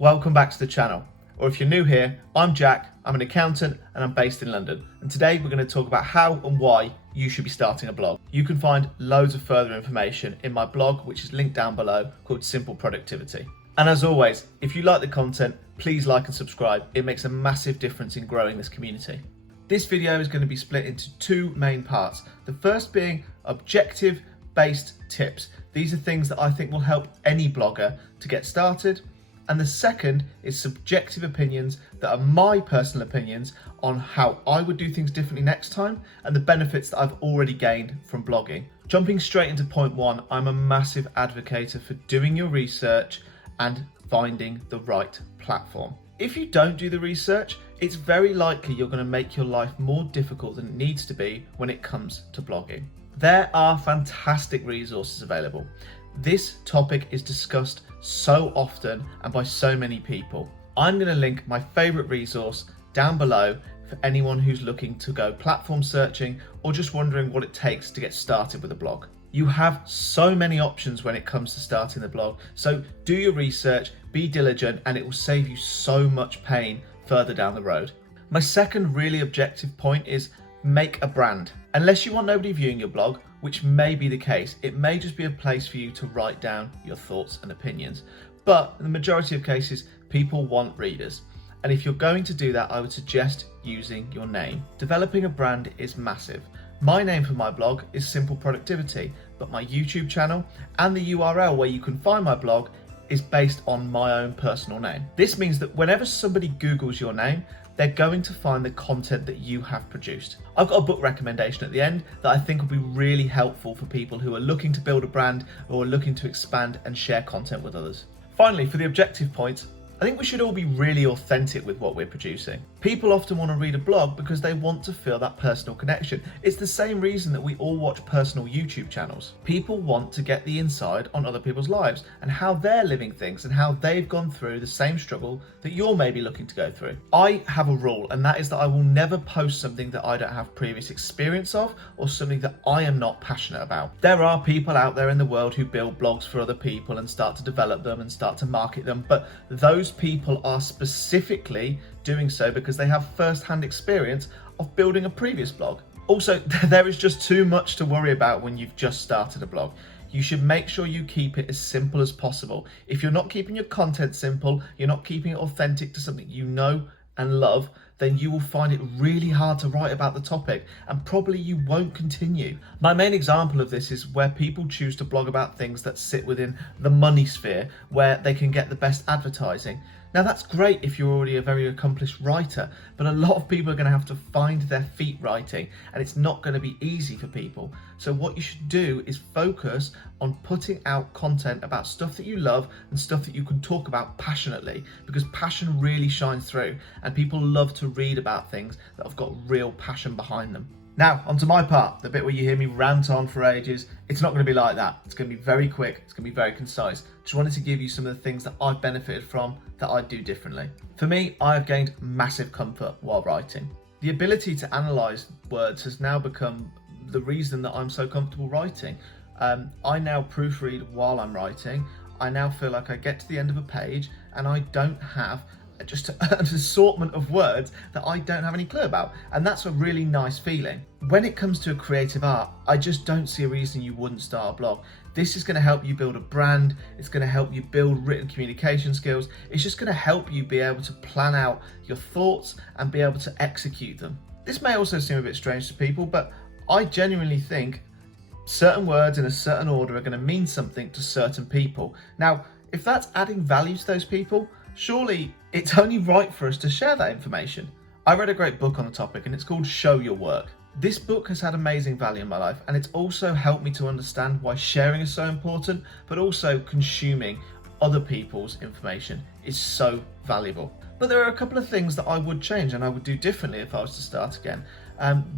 Welcome back to the channel. Or if you're new here, I'm Jack, I'm an accountant and I'm based in London. And today we're going to talk about how and why you should be starting a blog. You can find loads of further information in my blog, which is linked down below, called Simple Productivity. And as always, if you like the content, please like and subscribe. It makes a massive difference in growing this community. This video is going to be split into two main parts. The first being objective-based tips. These are things that I think will help any blogger to get started. And the second is subjective opinions that are my personal opinions on how I would do things differently next time and the benefits that I've already gained from blogging. Jumping straight into point one, I'm a massive advocate for doing your research and finding the right platform. If you don't do the research, it's very likely you're going to make your life more difficult than it needs to be when it comes to blogging. There are fantastic resources available. This topic is discussed so often and by so many people. I'm going to link my favourite resource down below for anyone who's looking to go platform searching or just wondering what it takes to get started with a blog. You have so many options when it comes to starting the blog, so do your research, be diligent, and it will save you so much pain further down the road. My second really objective point is make a brand. Unless you want nobody viewing your blog, which may be the case, it may just be a place for you to write down your thoughts and opinions. But in the majority of cases, people want readers. And if you're going to do that, I would suggest using your name. Developing a brand is massive. My name for my blog is Simple Productivity, but my YouTube channel and the URL where you can find my blog is based on my own personal name. This means that whenever somebody Googles your name, they're going to find the content that you have produced. I've got a book recommendation at the end that I think will be really helpful for people who are looking to build a brand or are looking to expand and share content with others. Finally, for the objective points, I think we should all be really authentic with what we're producing. People often want to read a blog because they want to feel that personal connection. It's the same reason that we all watch personal YouTube channels. People want to get the inside on other people's lives and how they're living things and how they've gone through the same struggle that you're maybe looking to go through. I have a rule, and that is that I will never post something that I don't have previous experience of or something that I am not passionate about. There are people out there in the world who build blogs for other people and start to develop them and start to market them, but those people are specifically doing so because they have first-hand experience of building a previous blog. Also, there is just too much to worry about when you've just started a blog. You should make sure you keep it as simple as possible. If you're not keeping your content simple, you're not keeping it authentic to something you know and love, then you will find it really hard to write about the topic and probably you won't continue. My main example of this is where people choose to blog about things that sit within the money sphere where they can get the best advertising. Now that's great if you're already a very accomplished writer, but a lot of people are going to have to find their feet writing and it's not going to be easy for people. So what you should do is focus on putting out content about stuff that you love and stuff that you can talk about passionately, because passion really shines through and people love to read about things that have got real passion behind them. Now, onto my part, the bit where you hear me rant on for ages. It's not going to be like that. It's going to be very quick. It's going to be very concise. Just wanted to give you some of the things that I've benefited from that I do differently. For me, I have gained massive comfort while writing. The ability to analyse words has now become the reason that I'm so comfortable writing. I now proofread while I'm writing. I now feel like I get to the end of a page and I don't have just an assortment of words that I don't have any clue about, and that's a really nice feeling. When it comes to a creative art, I just don't see a reason you wouldn't start a blog. This is going to help you build a brand, it's going to help you build written communication skills, it's just going to help you be able to plan out your thoughts and be able to execute them. This may also seem a bit strange to people, but I genuinely think certain words in a certain order are going to mean something to certain people. Now, if that's adding value to those people, surely it's only right for us to share that information. I read a great book on the topic and it's called Show Your Work. This book has had amazing value in my life and it's also helped me to understand why sharing is so important, but also consuming other people's information is so valuable. But there are a couple of things that I would change and I would do differently if I was to start again.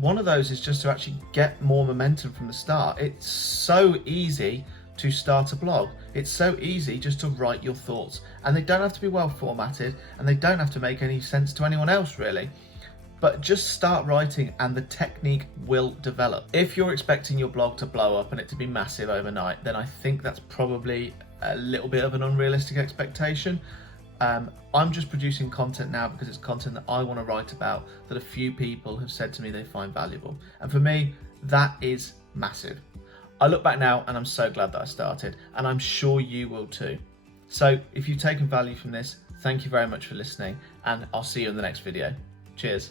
One of those is just to actually get more momentum from the start. It's so easy to start a blog. It's so easy just to write your thoughts, and they don't have to be well formatted and they don't have to make any sense to anyone else really. But just start writing and the technique will develop. If you're expecting your blog to blow up and it to be massive overnight, then I think that's probably a little bit of an unrealistic expectation. I'm just producing content now because it's content that I want to write about, that a few people have said to me they find valuable. And for me, that is massive. I look back now and I'm so glad that I started, and I'm sure you will too. So if you've taken value from this, thank you very much for listening, and I'll see you in the next video. Cheers.